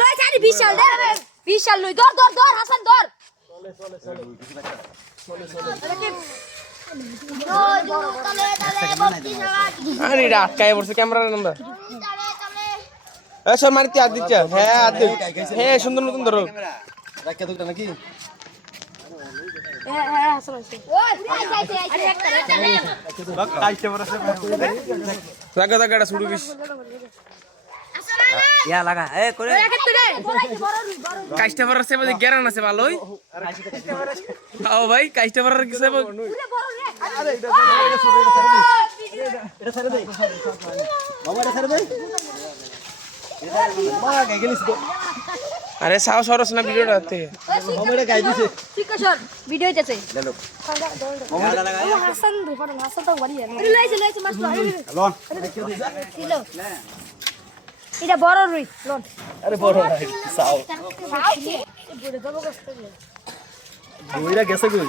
লই ছাড়ি বিশাল দে বিশাল লই দর দর দর হাসান দর আরে আটকায় পড়ছে ক্যামেরার নাম্বার সর মারিতে হাত দিচ্ছে হ্যাঁ হাত দে হ্যাঁ সুন্দর নতুন ধরো রাখা দুটো নাকি লাগা লাগাটা ছুড়ু বিশ ইয়া লাগা এ করে কাজটা পড়ার সেবা গ্যারান আছে ভালোই ও ভাই কাজটা পড়ার কি সেবা এটা ছেড়ে দে বাবা এটা ছেড়ে দে মা গায় গেলিস তো আরে সাও সরস না ভিডিওটা থেকে মামা এটা গায় দিছে ঠিক আছে ভিডিও হইতাছে লেলো মামা এটা লাগা হাসান দে ফটো হাসান তো বাড়ি লাইছে মাছ লন কিলো এটা বড় রুই লোন আরে বড় ভাই সাও বড় দেবো কষ্ট বইরা গেছে কই